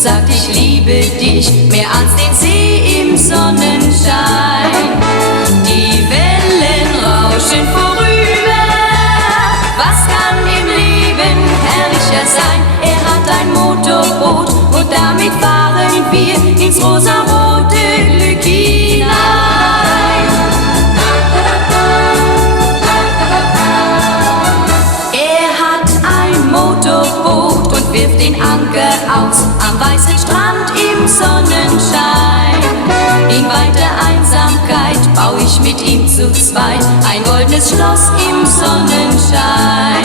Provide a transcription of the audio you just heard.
und sagt, ich liebe dich mehr als den See im Sonnenschein. Die Wellen rauschen vorüber, was kann im Leben herrlicher sein? Er hat ein Motorboot und damit fahren wir ins rosarote Glück hinein. Er hat ein Motorboot und wirft den Anker aus am weißen Strand im Sonnenschein. In weiter Einsamkeit bau ich mit ihm zu zweit ein goldenes Schloss im Sonnenschein.